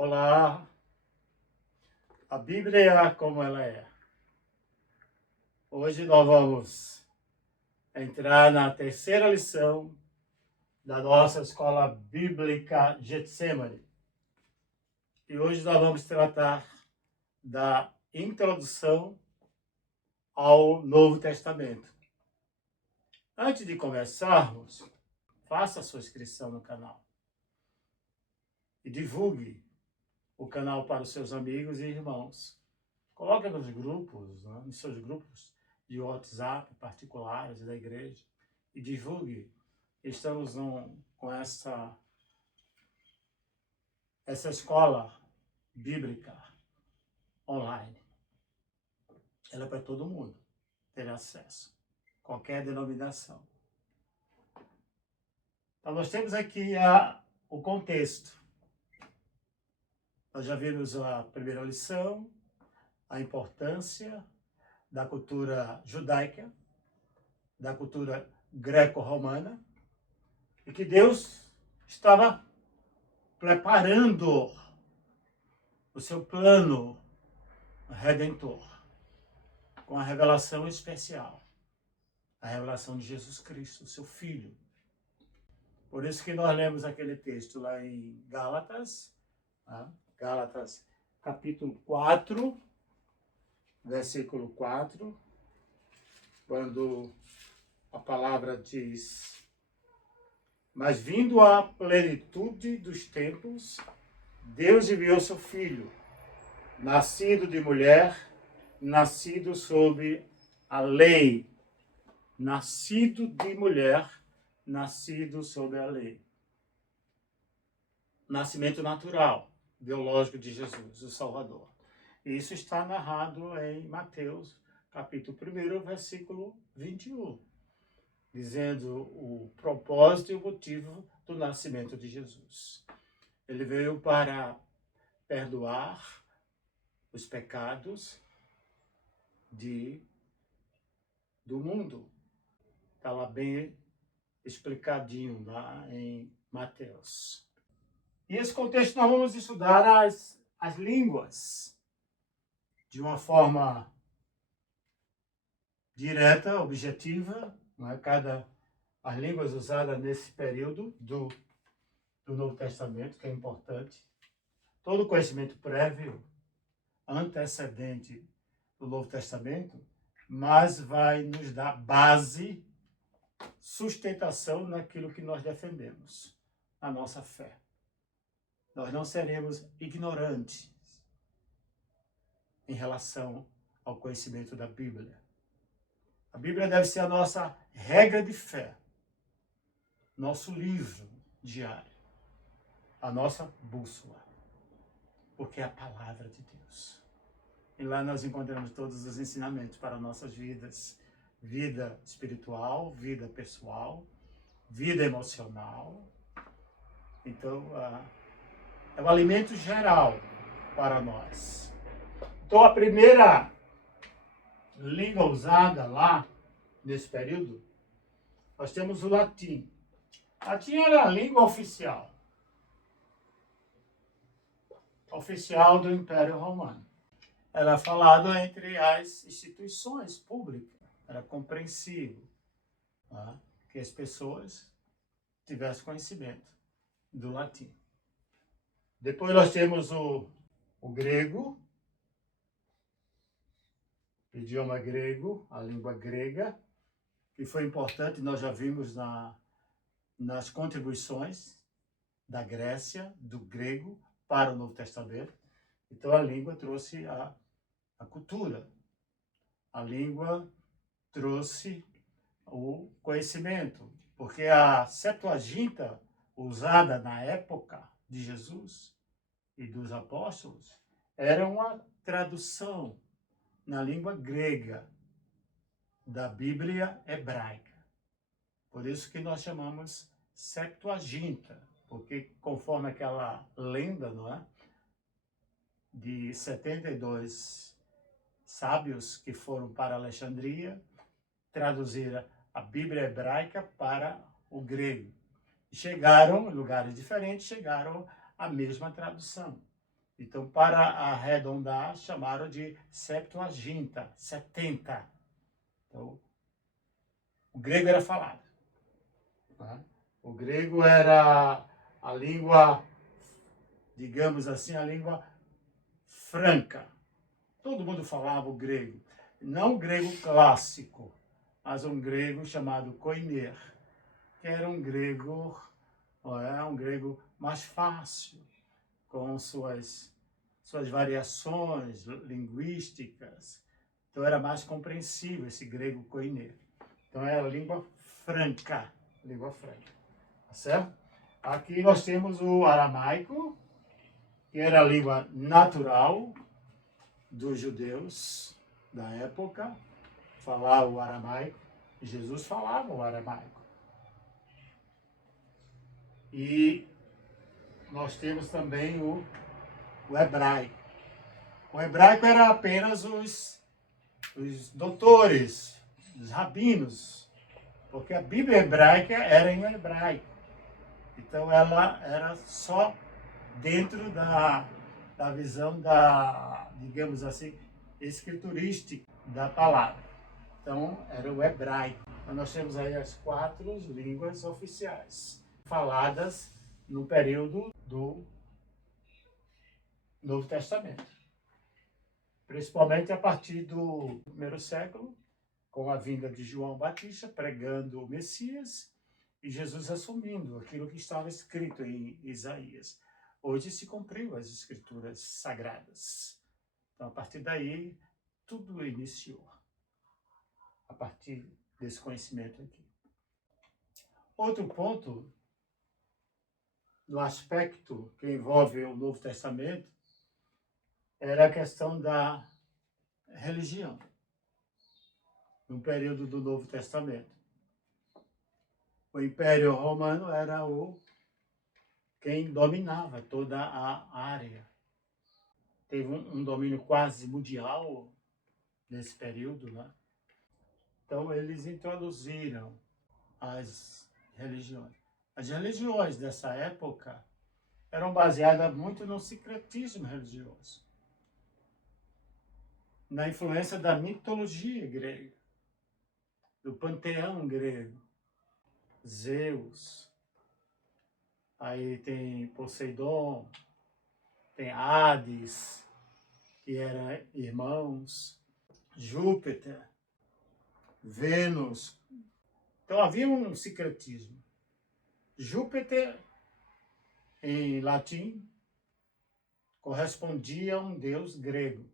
Olá, a Bíblia como ela é. Hoje nós vamos entrar na terceira lição da nossa escola bíblica Getsemane. E hoje nós vamos tratar da introdução ao Novo Testamento. Antes de começarmos, faça a sua inscrição no canal e divulgue o canal para os seus amigos e irmãos. Coloque nos grupos, nos seus grupos de WhatsApp particulares da igreja e divulgue. Estamos com essa escola bíblica online. Ela é para todo mundo ter acesso, qualquer denominação. Então, nós temos aqui o contexto. Nós já vimos a primeira lição, a importância da cultura judaica, da cultura greco-romana, e que Deus estava preparando o seu plano redentor com a revelação especial, a revelação de Jesus Cristo, seu Filho. Por isso que nós lemos aquele texto lá em Gálatas, Gálatas capítulo 4, versículo 4, quando a palavra diz: mas vindo à plenitude dos tempos, Deus enviou seu Filho, nascido de mulher, nascido sob a lei. Nascido de mulher, nascido sob a lei. Nascimento natural, biológico de Jesus, o Salvador. E isso está narrado em Mateus, capítulo 1, versículo 21, dizendo o propósito e o motivo do nascimento de Jesus. Ele veio para perdoar os pecados do mundo. Está lá bem explicadinho lá em Mateus. E esse contexto nós vamos estudar as línguas de uma forma direta, objetiva, não é? As línguas usadas nesse período do Novo Testamento, que é importante. Todo conhecimento prévio, antecedente do Novo Testamento, mas vai nos dar base, sustentação naquilo que nós defendemos, a nossa fé. Nós não seremos ignorantes em relação ao conhecimento da Bíblia. A Bíblia deve ser a nossa regra de fé, nosso livro diário, a nossa bússola, porque é a palavra de Deus. E lá nós encontramos todos os ensinamentos para nossas vidas, vida espiritual, vida pessoal, vida emocional. Então, é o alimento geral para nós. Então, a primeira língua usada lá, nesse período, nós temos o latim. O latim era a língua oficial do Império Romano. Era falado entre as instituições públicas. Era compreensível, que as pessoas tivessem conhecimento do latim. Depois nós temos o grego, o idioma grego, a língua grega, que foi importante, nós já vimos nas contribuições da Grécia, do grego, para o Novo Testamento. Então a língua trouxe a cultura, a língua trouxe o conhecimento, porque a Septuaginta, usada na época de Jesus e dos apóstolos, era uma tradução na língua grega da Bíblia hebraica. Por isso que nós chamamos Septuaginta, porque conforme aquela lenda, não é? De 72 sábios que foram para Alexandria, traduziram a Bíblia hebraica para o grego. Chegaram, em lugares diferentes, chegaram à mesma tradução. Então, para arredondar, chamaram de Septuaginta, 70. Então, o grego era falado. Né? O grego era a língua, digamos assim, a língua franca. Todo mundo falava o grego. Não o grego clássico, mas um grego chamado koiner, que era um grego mais fácil, com suas variações linguísticas. Então era mais compreensível esse grego koiné. Então era a língua franca, tá certo? Aqui nós temos o aramaico, que era a língua natural dos judeus da época, falar o aramaico. Jesus falava o aramaico. E nós temos também o hebraico. O hebraico era apenas os doutores, os rabinos, porque a Bíblia hebraica era em hebraico. Então ela era só dentro da visão digamos assim, escriturística da palavra. Então era o hebraico. Então nós temos aí as 4 línguas oficiais faladas no período do Novo Testamento. Principalmente a partir do 1º século, com a vinda de João Batista pregando o Messias e Jesus assumindo aquilo que estava escrito em Isaías. Hoje se cumpriu as escrituras sagradas. Então, a partir daí, tudo iniciou. A partir desse conhecimento aqui. Outro ponto, no aspecto que envolve o Novo Testamento, era a questão da religião, no período do Novo Testamento. O Império Romano era quem dominava toda a área. Teve um domínio quase mundial nesse período, né? Então, eles introduziram as religiões. As religiões dessa época eram baseadas muito no sincretismo religioso, na influência da mitologia grega, do panteão grego, Zeus, aí tem Poseidon, tem Hades, que eram irmãos, Júpiter, Vênus. Então havia um sincretismo. Júpiter, em latim, correspondia a um deus grego,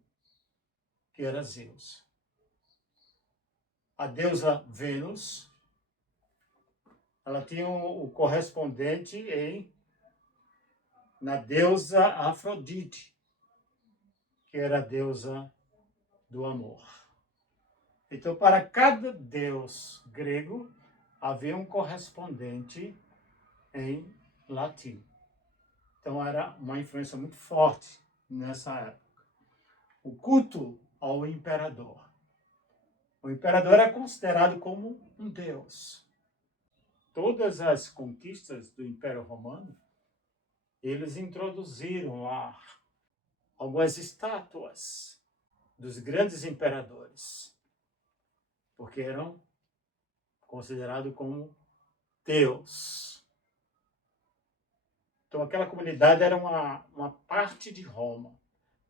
que era Zeus. A deusa Vênus, ela tinha o correspondente na deusa Afrodite, que era a deusa do amor. Então, para cada deus grego, havia um correspondente em latim. Então, era uma influência muito forte nessa época. O culto ao imperador. O imperador era considerado como um deus. Todas as conquistas do Império Romano, eles introduziram lá algumas estátuas dos grandes imperadores, porque eram considerados como Deus. Então, aquela comunidade era uma parte de Roma,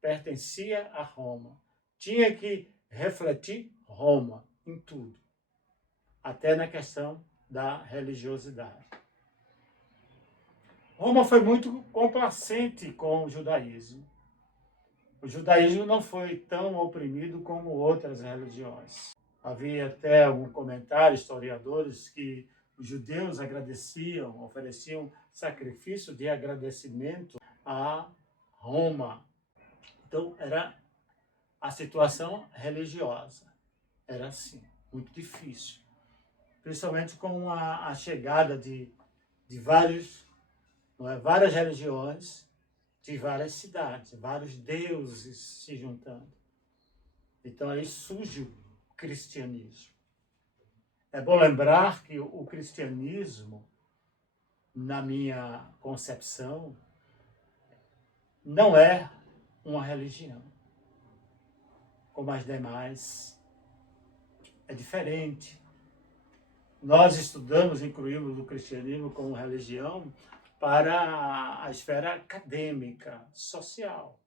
pertencia a Roma, tinha que refletir Roma em tudo, até na questão da religiosidade. Roma foi muito complacente com o judaísmo. O judaísmo não foi tão oprimido como outras religiões. Havia até algum comentário, historiadores, que os judeus agradeciam, ofereciam sacrifício de agradecimento a Roma. Então, era a situação religiosa. Era assim, muito difícil. Principalmente com a chegada de várias religiões, de várias cidades, vários deuses se juntando. Então aí surge o cristianismo. É bom lembrar que o cristianismo, na minha concepção, não é uma religião. Como as demais, é diferente. Nós estudamos, incluímos o cristianismo como religião para a esfera acadêmica, social,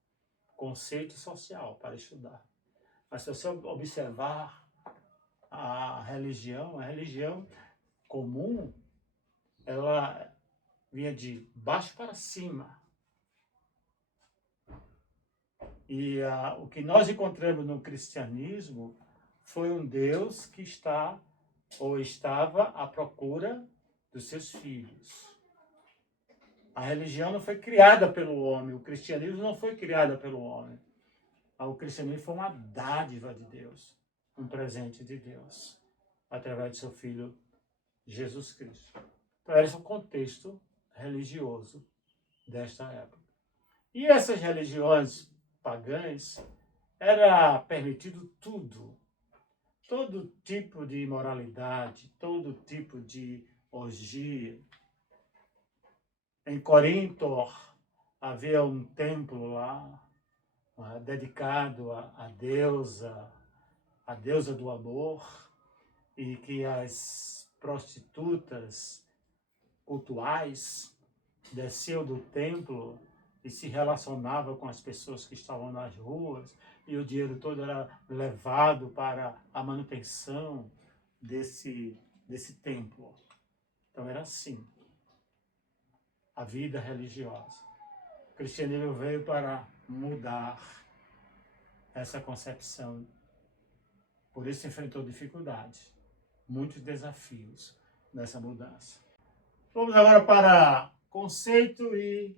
conceito social para estudar. Mas se você observar a religião comum, ela vinha de baixo para cima. E o que nós encontramos no cristianismo foi um Deus que está ou estava à procura dos seus filhos. A religião não foi criada pelo homem, o cristianismo não foi criado pelo homem. O cristianismo foi uma dádiva de Deus, um presente de Deus, através de seu Filho Jesus Cristo. Então, esse é o contexto religioso desta época. E essas religiões pagãs, era permitido tudo, todo tipo de imoralidade, todo tipo de orgia. Em Corinto havia um templo lá, dedicado à deusa do amor, e que as prostitutas cultuais desciam do templo e se relacionavam com as pessoas que estavam nas ruas, e o dinheiro todo era levado para a manutenção desse templo. Então era assim a vida religiosa. O cristianismo veio para mudar essa concepção. Por isso enfrentou dificuldades, muitos desafios nessa mudança. Vamos agora para conceito e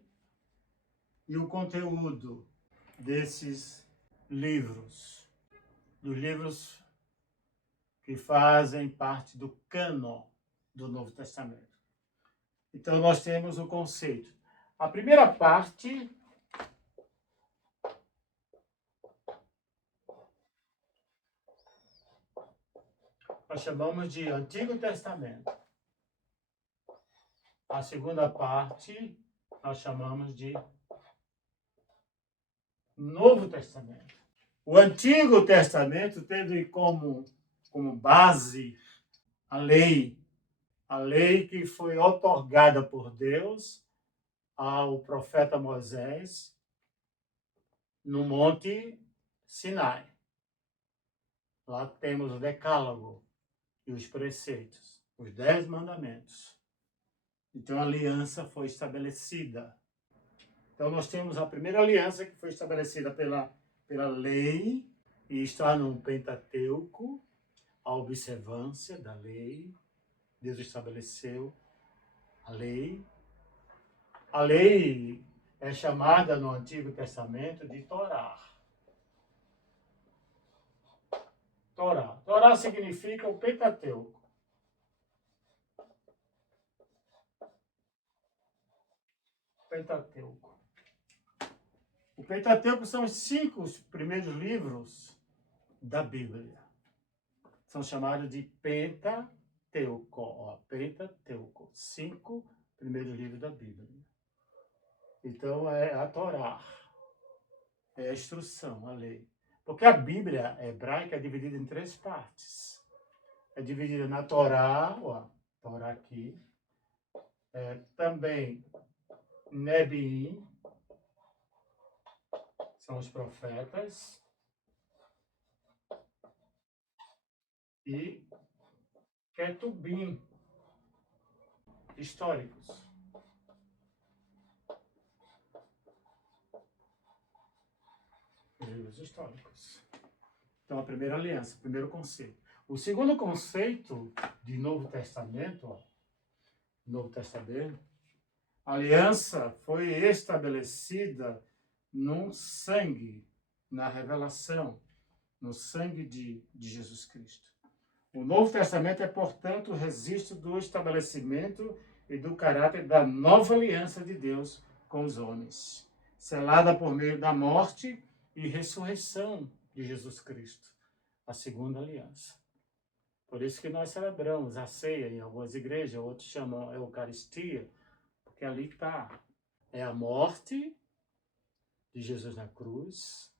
o conteúdo desses livros, dos livros que fazem parte do cânon do Novo Testamento. Então, nós temos o conceito. A primeira parte nós chamamos de Antigo Testamento. A segunda parte nós chamamos de Novo Testamento. O Antigo Testamento teve como base a lei que foi outorgada por Deus ao profeta Moisés no Monte Sinai. Lá temos o Decálogo e os preceitos, os 10 mandamentos. Então a aliança foi estabelecida. Então nós temos a primeira aliança que foi estabelecida pela lei, e está no Pentateuco, a observância da lei. Deus estabeleceu a lei. A lei é chamada no Antigo Testamento de Torá. Torá. Torá significa o Pentateuco. Pentateuco. O Pentateuco são os 5 primeiros livros da Bíblia. São chamados de Pentateuco. Pentateuco. 5 primeiros livros da Bíblia. Então é a Torá. É a instrução, a lei. Porque a Bíblia hebraica é dividida em 3 partes. É dividida na Torá, Torá aqui. Também Nebiim, são os profetas. E Ketubim, históricos. Livros históricos. Então, a primeira aliança, o primeiro conceito. O segundo conceito de Novo Testamento, a aliança foi estabelecida no sangue, na revelação, no sangue de Jesus Cristo. O Novo Testamento é, portanto, o registro do estabelecimento e do caráter da nova aliança de Deus com os homens, selada por meio da morte e ressurreição de Jesus Cristo, a segunda aliança. Por isso que nós celebramos a ceia em algumas igrejas, outros chamam a Eucaristia, porque ali está. É a morte de Jesus na cruz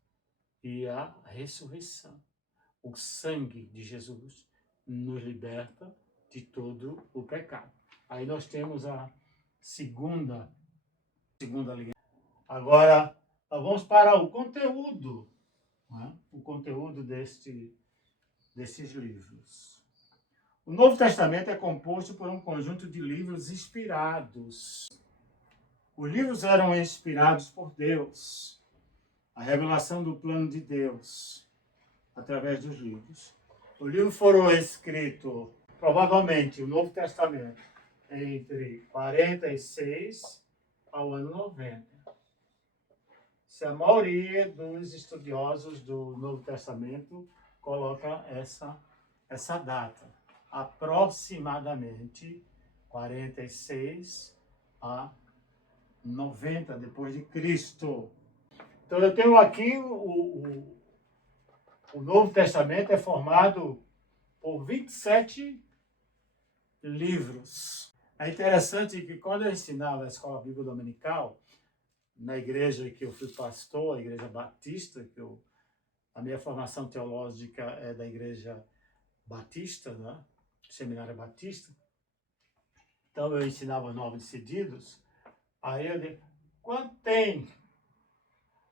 e a ressurreição. O sangue de Jesus nos liberta de todo o pecado. Aí nós temos a segunda linha. Agora, nós vamos para o conteúdo, né? O conteúdo desses livros. O Novo Testamento é composto por um conjunto de livros inspirados. Os livros eram inspirados por Deus. A revelação do plano de Deus, através dos livros. Os livros foram escritos, provavelmente, o Novo Testamento, entre 46 ao ano 90. Se a maioria dos estudiosos do Novo Testamento coloca essa data, aproximadamente 46 a 90 depois de Cristo. Então eu tenho aqui o Novo Testamento é formado por 27 livros. É interessante que quando eu ensinava a escola bíblica dominical, na igreja que eu fui pastor, a igreja batista, a minha formação teológica é da igreja batista, né? Seminário batista. Então eu ensinava os Novos Decididos. Aí eu disse,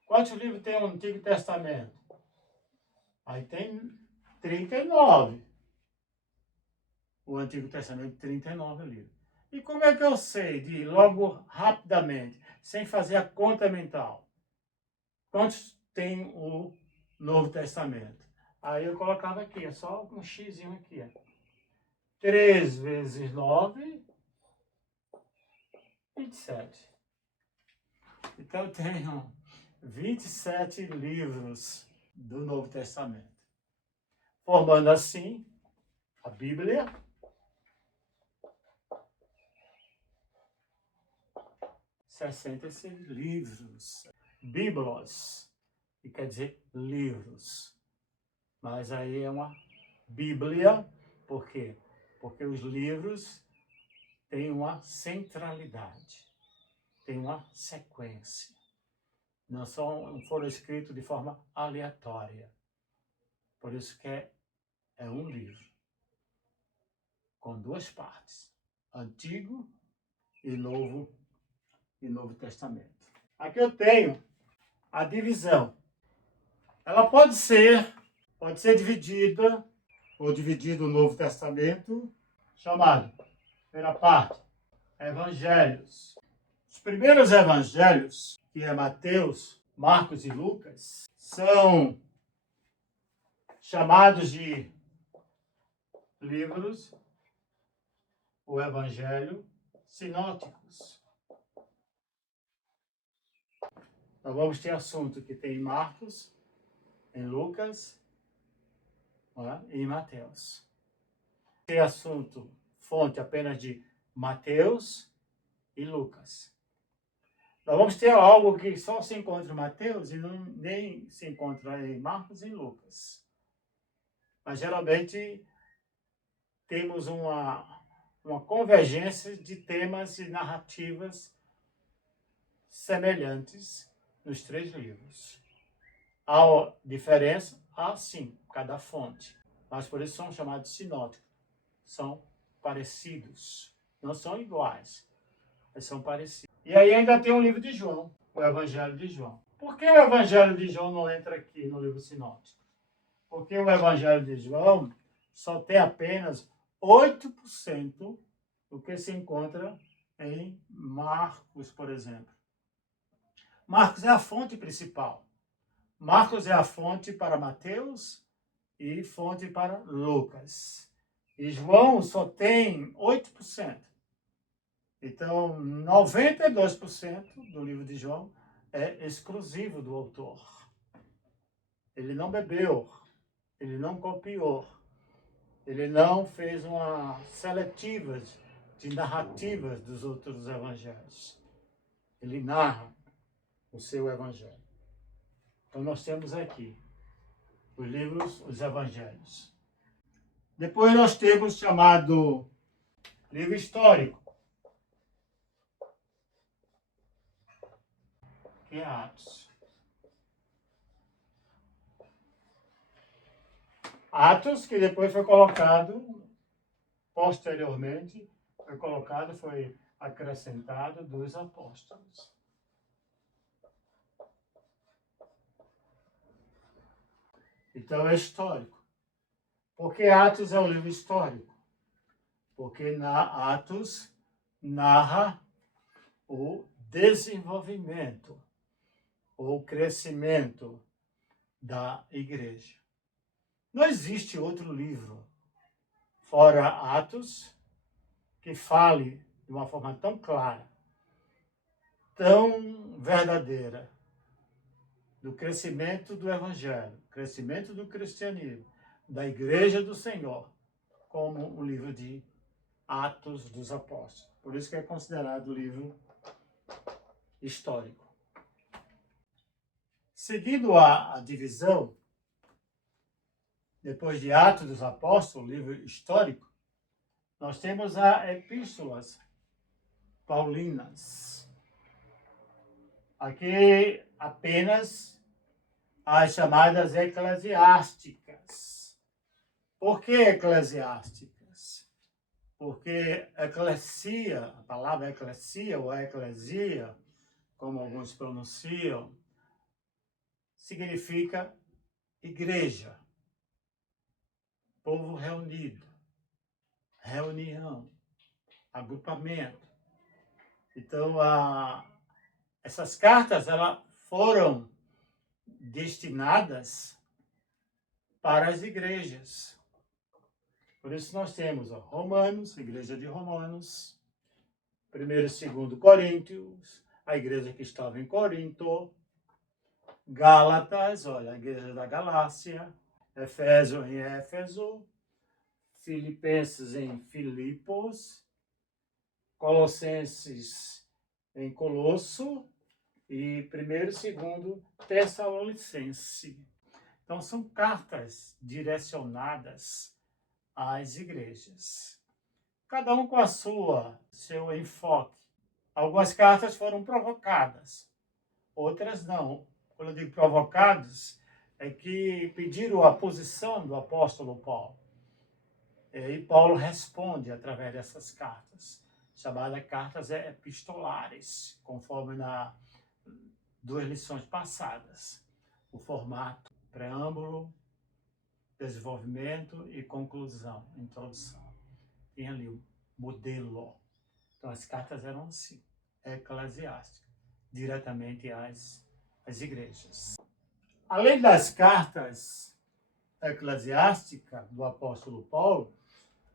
quantos livros tem o Antigo Testamento? Aí tem 39. O Antigo Testamento, 39 livros. E como é que eu sei, logo rapidamente, sem fazer a conta mental, quantos tem o Novo Testamento? Aí eu colocava aqui, é só um xizinho aqui. 3 vezes 9, 27. Então eu tenho 27 livros do Novo Testamento. Formando assim a Bíblia. 66 livros. Biblos, que quer dizer livros. Mas aí é uma Bíblia, por quê? Porque os livros têm uma centralidade, têm uma sequência. Não foram escritos de forma aleatória. Por isso que é um livro, com 2 partes, Antigo e Novo Testamento. Aqui eu tenho a divisão. Ela pode ser dividida, ou dividido o Novo Testamento, chamado, primeira parte, Evangelhos. Os primeiros evangelhos, que é Mateus, Marcos e Lucas, são chamados de livros, o evangelho, sinóticos. Nós vamos ter assunto que tem em Marcos, em Lucas, e em Mateus. Tem assunto, fonte apenas de Mateus e Lucas. Nós vamos ter algo que só se encontra em Mateus e nem se encontra em Marcos e Lucas. Mas geralmente temos uma convergência de temas e narrativas semelhantes nos 3 livros. Há diferença? Há sim, cada fonte. Mas por isso são chamados sinóticos. São parecidos. Não são iguais, mas são parecidos. E aí ainda tem o livro de João, o Evangelho de João. Por que o Evangelho de João não entra aqui no livro sinótico? Porque o Evangelho de João só tem apenas 8% do que se encontra em Marcos, por exemplo. Marcos é a fonte principal. Marcos é a fonte para Mateus e fonte para Lucas. E João só tem 8%. Então, 92% do livro de João é exclusivo do autor. Ele não bebeu, ele não copiou, ele não fez uma seletiva de narrativas dos outros evangelhos. Ele narra o seu evangelho. Então, nós temos aqui os livros, os evangelhos. Depois nós temos o chamado livro histórico, que é Atos. Atos, que depois foi colocado, posteriormente, foi acrescentado dos apóstolos. Então é histórico. Por que Atos é um livro histórico? Porque Atos narra o desenvolvimento, o crescimento da igreja. Não existe outro livro, fora Atos, que fale de uma forma tão clara, tão verdadeira, do crescimento do Evangelho, crescimento do cristianismo, da Igreja do Senhor, como o livro de Atos dos Apóstolos. Por isso que é considerado livro histórico. Seguindo a divisão, depois de Atos dos Apóstolos, livro histórico, nós temos as epístolas paulinas. Aqui apenas as chamadas eclesiásticas. Por que eclesiásticas? Porque eclesia, a palavra eclesia ou eclesia, como alguns pronunciam, significa igreja, povo reunido, reunião, agrupamento. Então, essas cartas elas foram destinadas para as igrejas. Por isso nós temos Romanos, a igreja de Romanos, 1º e 2º Coríntios, a igreja que estava em Corinto, Gálatas, olha, a igreja da Galácia, Efésio em Éfeso, Filipenses em Filipos, Colossenses em Colosso e 1º e 2º Tessalonicense. Então são cartas direcionadas às igrejas. Cada um com seu enfoque. Algumas cartas foram provocadas, outras não. Quando eu digo provocadas, é que pediram a posição do apóstolo Paulo. E Paulo responde através dessas cartas, chamadas cartas epistolares, conforme nas 2 lições passadas. O formato, preâmbulo, desenvolvimento e conclusão, introdução. Tem ali o modelo. Então as cartas eram assim, eclesiásticas, diretamente às igrejas. Além das cartas eclesiásticas do apóstolo Paulo,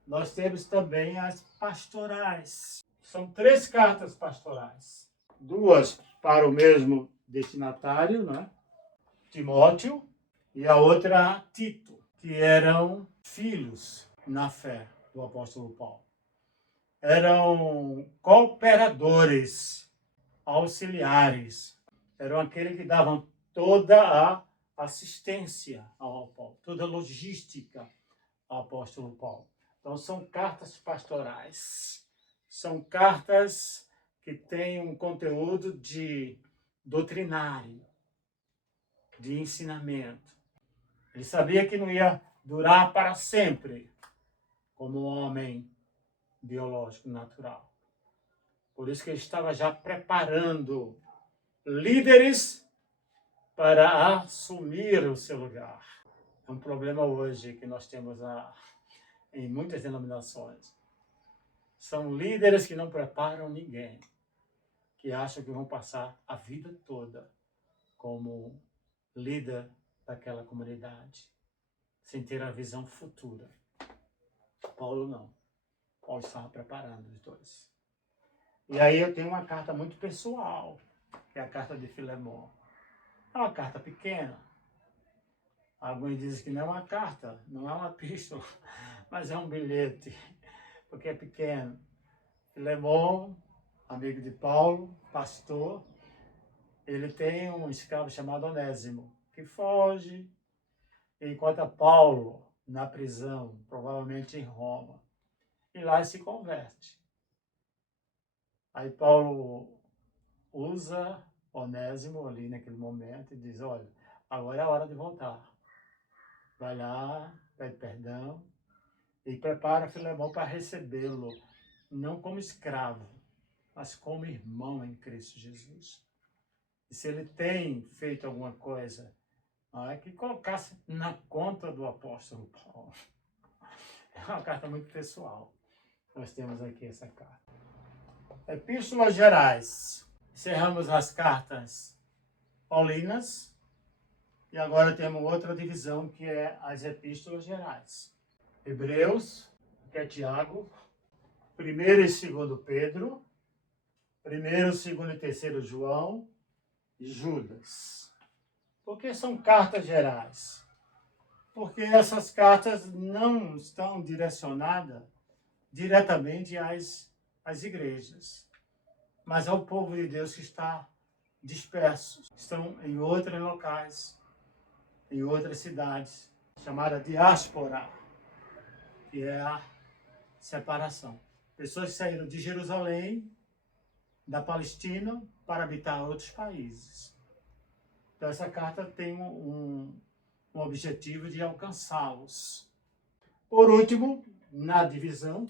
nós temos também as pastorais. São 3 cartas pastorais. 2 para o mesmo destinatário, né? Timóteo, e a outra Tito, que eram filhos na fé do apóstolo Paulo. Eram cooperadores, auxiliares, eram aqueles que davam toda a assistência ao Paulo, toda a logística ao apóstolo Paulo. Então são cartas pastorais, são cartas que têm um conteúdo de doutrinário, de ensinamento. Ele sabia que não ia durar para sempre, como um homem biológico natural. Por isso que ele estava já preparando líderes para assumir o seu lugar. É um problema hoje que nós temos em muitas denominações. São líderes que não preparam ninguém, que acham que vão passar a vida toda como líder daquela comunidade, sem ter a visão futura. Paulo não. Paulo estava preparando os dois. E aí eu tenho uma carta muito pessoal, que é a carta de Filemon. É uma carta pequena. Alguns dizem que não é uma carta, não é uma epístola, mas é um bilhete, porque é pequeno. Filemon, amigo de Paulo, pastor, ele tem um escravo chamado Onésimo, que foge, encontra Paulo na prisão, provavelmente em Roma, e lá se converte. Aí Paulo usa Onésimo ali naquele momento e diz, olha, agora é a hora de voltar. Vai lá pede perdão e prepara Filemão para recebê-lo, não como escravo, mas como irmão em Cristo Jesus. E se ele tem feito alguma coisa, que colocasse na conta do apóstolo Paulo. É uma carta muito pessoal. Nós temos aqui essa carta. Epístolas gerais. Encerramos as cartas paulinas e agora temos outra divisão que é as epístolas gerais. Hebreus, que é Tiago, 1º e 2º Pedro, 1º, 2º e 3º João e Judas. Por que são cartas gerais? Porque essas cartas não estão direcionadas diretamente às igrejas, mas ao povo de Deus que está disperso, estão em outros locais, em outras cidades, chamada diáspora, que é a separação. Pessoas que saíram de Jerusalém, da Palestina, para habitar outros países. Então essa carta tem um objetivo de alcançá-los. Por último, na divisão,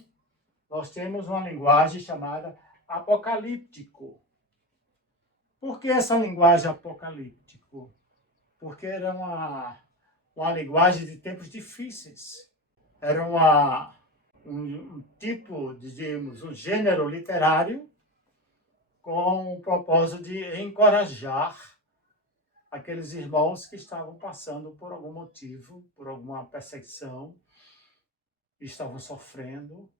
nós temos uma linguagem chamada apocalíptico. Por que essa linguagem apocalíptico? Porque era uma linguagem de tempos difíceis. Era um tipo, dizemos, um gênero literário com o propósito de encorajar aqueles irmãos que estavam passando por algum motivo, por alguma perseguição, que estavam sofrendo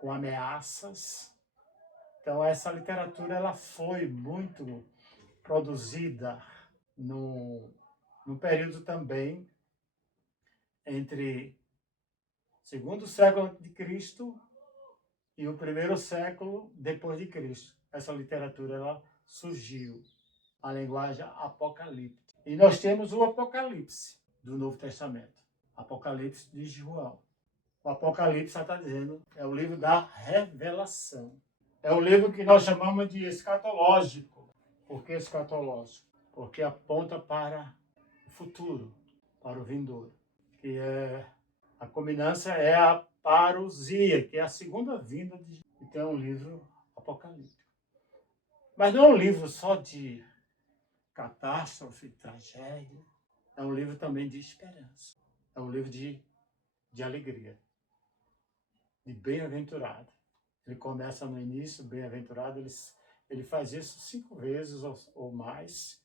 com ameaças. Então essa literatura ela foi muito produzida no período também entre o segundo século de Cristo e o primeiro século depois de Cristo. Essa literatura ela surgiu, a linguagem apocalíptica. E nós temos o Apocalipse do Novo Testamento, Apocalipse de João. O Apocalipse está dizendo, é o livro da revelação. É o livro que nós chamamos de escatológico. Por que escatológico? Porque aponta para o futuro, para o vindouro. Que é, a culminância é a parousia, que é a segunda vinda de Jesus. Então é um livro apocalíptico. Mas não é um livro só de catástrofe, tragédia. É um livro também de esperança. É um livro de alegria, de bem-aventurado. Ele começa no início, bem-aventurado, ele faz isso 5 vezes ou mais,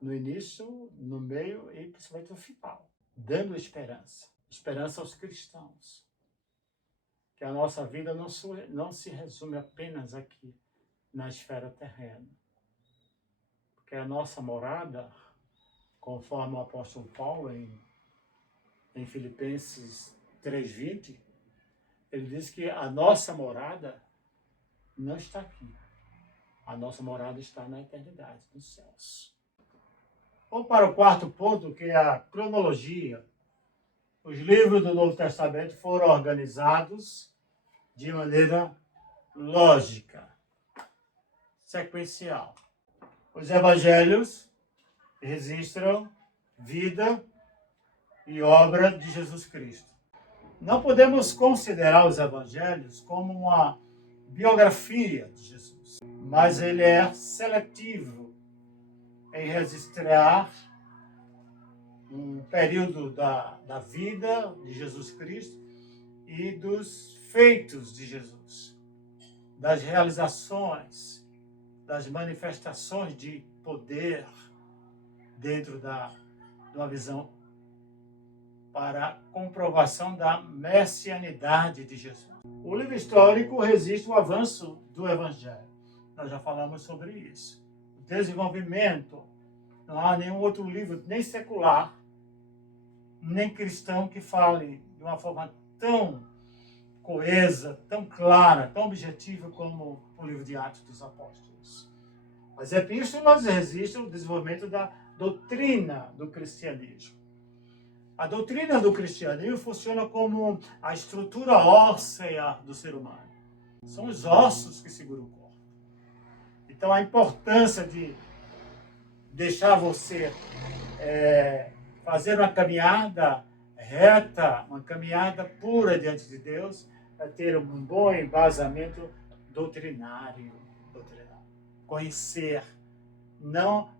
no início, no meio e principalmente no final, dando esperança. Esperança aos cristãos. Que a nossa vida não se resume apenas aqui, na esfera terrena. Porque a nossa morada, conforme o apóstolo Paulo em Filipenses 3:20, ele diz que a nossa morada não está aqui. A nossa morada está na eternidade, nos céus. Vamos para o 4º ponto, que é a cronologia. Os livros do Novo Testamento foram organizados de maneira lógica, sequencial. Os evangelhos registram vida e obra de Jesus Cristo. Não podemos considerar os evangelhos como uma biografia de Jesus, mas ele é seletivo em registrar um período da vida de Jesus Cristo e dos feitos de Jesus, das realizações, das manifestações de poder dentro de uma visão para a comprovação da messianidade de Jesus. O livro histórico resiste ao avanço do Evangelho. Nós já falamos sobre isso. O desenvolvimento, não há nenhum outro livro, nem secular, nem cristão, que fale de uma forma tão coesa, tão clara, tão objetiva como o livro de Atos dos Apóstolos. As epístolas resistem ao desenvolvimento da doutrina do cristianismo. A doutrina do cristianismo funciona como a estrutura óssea do ser humano. São os ossos que seguram o corpo. Então a importância de deixar você fazer uma caminhada reta, uma caminhada pura diante de Deus, é ter um bom embasamento doutrinário. Conhecer, não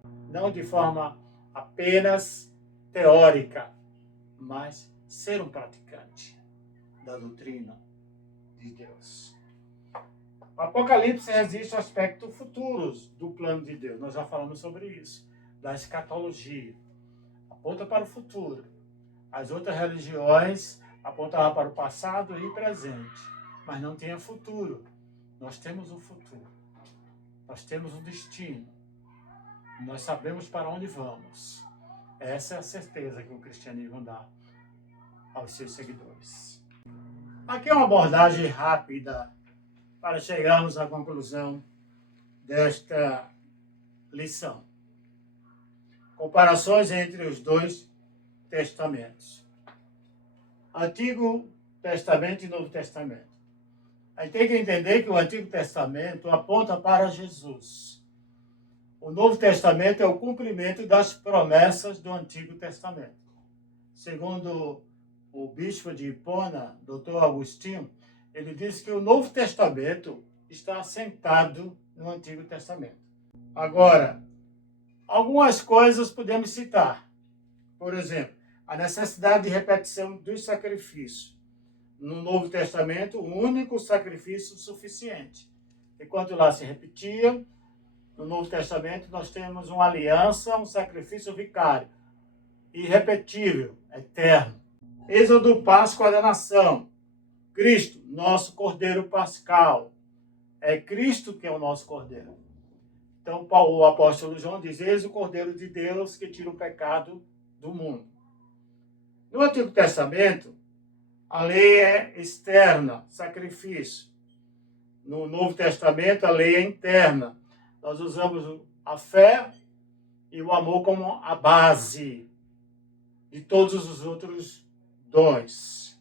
de forma apenas teórica, mas ser um praticante da doutrina de Deus. O Apocalipse resiste ao aspecto futuros do plano de Deus. Nós já falamos sobre isso, da escatologia. Aponta para o futuro. As outras religiões apontavam para o passado e presente, mas não tinha futuro. Nós temos um futuro. Nós temos um destino. Nós sabemos para onde vamos. Essa é a certeza que o cristianismo dá aos seus seguidores. Aqui é uma abordagem rápida para chegarmos à conclusão desta lição. Comparações entre os dois testamentos. Antigo Testamento e Novo Testamento. A gente tem que entender que o Antigo Testamento aponta para Jesus. O Novo Testamento é o cumprimento das promessas do Antigo Testamento. Segundo o bispo de Hipona, Dr. Agostinho, ele diz que o Novo Testamento está assentado no Antigo Testamento. Agora, algumas coisas podemos citar. Por exemplo, a necessidade de repetição dos sacrifícios. No Novo Testamento, um único sacrifício suficiente. Enquanto lá se repetia, no Novo Testamento nós temos uma aliança, um sacrifício vicário, irrepetível, eterno. Êxodo, Páscoa da nação. Cristo, nosso Cordeiro Pascal. É Cristo que é o nosso Cordeiro. Então, o apóstolo João diz: eis o Cordeiro de Deus que tira o pecado do mundo. No Antigo Testamento, a lei é externa, sacrifício. No Novo Testamento, a lei é interna. Nós usamos a fé e o amor como a base de todos os outros dons.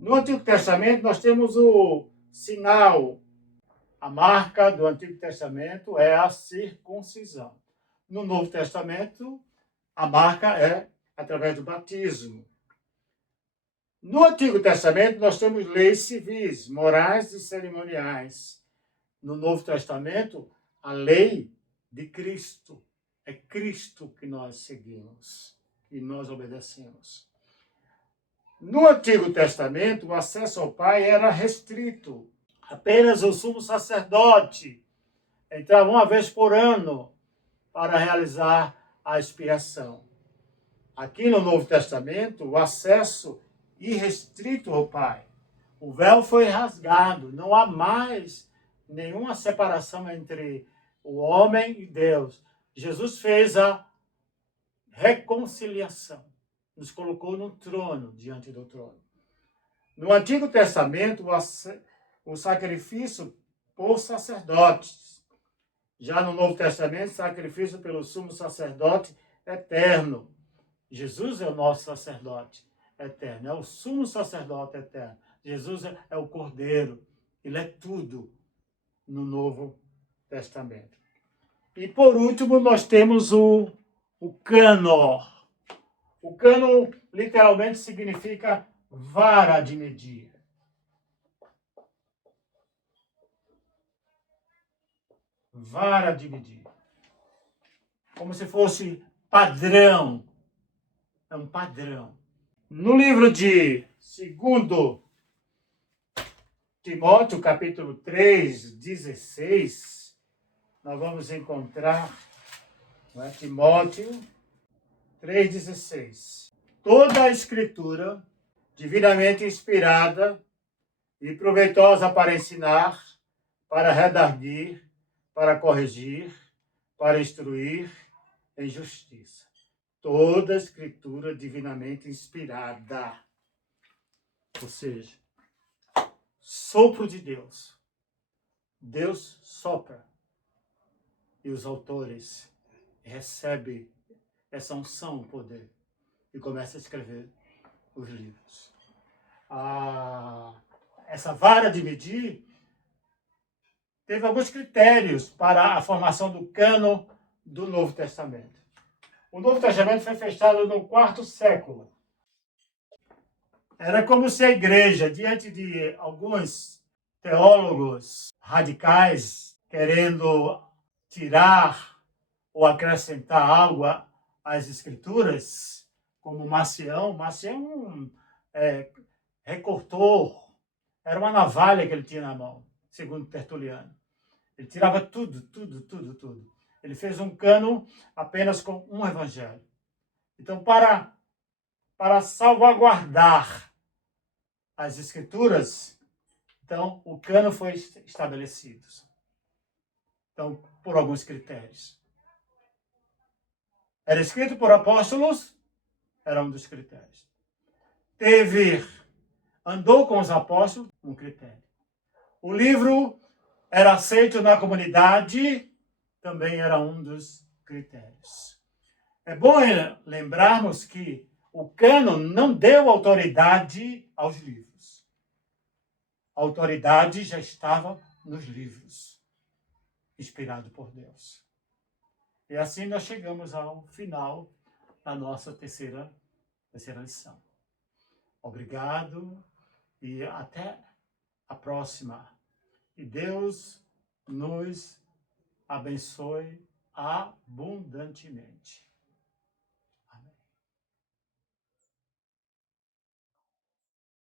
No Antigo Testamento, nós temos o sinal. A marca do Antigo Testamento é a circuncisão. No Novo Testamento, a marca é através do batismo. No Antigo Testamento, nós temos leis civis, morais e cerimoniais. No Novo Testamento, a lei de Cristo. É Cristo que nós seguimos e nós obedecemos. No Antigo Testamento, o acesso ao Pai era restrito. Apenas o sumo sacerdote entrava uma vez por ano para realizar a expiação. Aqui no Novo Testamento, o acesso irrestrito ao Pai. O véu foi rasgado, não há mais nenhuma separação entre o homem e Deus. Jesus fez a reconciliação, nos colocou no trono, diante do trono. No Antigo Testamento, o sacrifício por sacerdotes. Já no Novo Testamento, sacrifício pelo sumo sacerdote eterno. Jesus é o nosso sacerdote eterno, é o sumo sacerdote eterno. Jesus é o Cordeiro, ele é tudo no Novo Testamento. E por último, nós temos o cânon. O cânon literalmente significa vara de medir. Vara de medir. Como se fosse padrão. É um padrão. No livro de 2 Timóteo, capítulo 3, 16, nós vamos encontrar, Timóteo 3,16. Toda a Escritura, divinamente inspirada e proveitosa para ensinar, para redarguir, para corrigir, para instruir em justiça. Toda a Escritura divinamente inspirada. Ou seja, sopro de Deus. Deus sopra. E os autores recebem essa unção, o poder, e começam a escrever os livros. Essa vara de medir teve alguns critérios para a formação do cânon do Novo Testamento. O Novo Testamento foi fechado no 4º século. Era como se a igreja, diante de alguns teólogos radicais querendo tirar ou acrescentar algo às escrituras, como Marcião recortou, era uma navalha que ele tinha na mão, segundo Tertuliano. Ele tirava tudo, tudo, tudo, tudo. Ele fez um cânon apenas com um evangelho. Então, para salvaguardar as escrituras, então o cânon foi estabelecido. Então, por alguns critérios. Era escrito por apóstolos, era um dos critérios. Andou com os apóstolos, um critério. O livro era aceito na comunidade, também era um dos critérios. É bom lembrarmos que o cânon não deu autoridade aos livros. A autoridade já estava nos livros, inspirado por Deus. E assim nós chegamos ao final da nossa terceira lição. Obrigado e até a próxima. E Deus nos abençoe abundantemente.